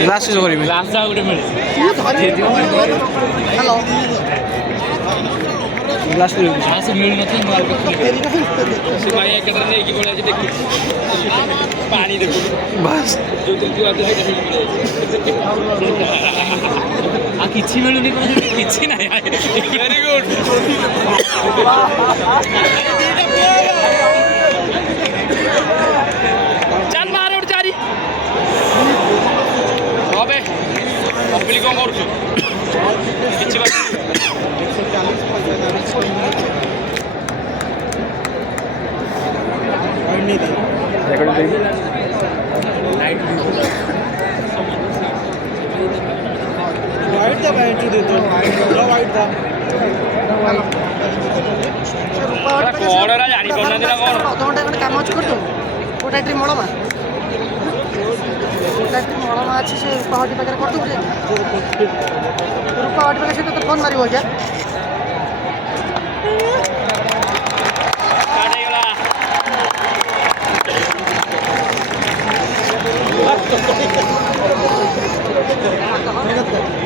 ଗ୍ଲାସ୍ ଶେଷ କରିବି ଗ୍ଲାସ୍ ପାଣି ଦେଖୁ ବାସ୍ ଆଉ କିଛି ମିଳୁନି କିଛି ନାହିଁ ଭେରି ଗୁଡ୍ ଚାଲ ବାହାରେ ଗୋଟେ ଚାରି ଏବେ କପିଲି କ'ଣ କରୁଛୁ କିଛି वाइट था बैटरी दे दो वाइट था କ'ଣ ଜାଣିପାରୁନାହାନ୍ତି ନା କ'ଣ ଅଧଘଣ୍ଟା ଖଣ୍ଡେ କାମ ଅଛି କରିଦେବୁ ଗୋଟାଇଟ୍ରି ମଳମା ଅଛି ସେ ରୂପାହାଟି ପାଖରେ କରିଦେବୁ ଯେ ରୂପାହାଟି ପାଖରେ ସେ ତୋତେ ଫୋନ୍ ମାରିବ ଆଜ୍ଞା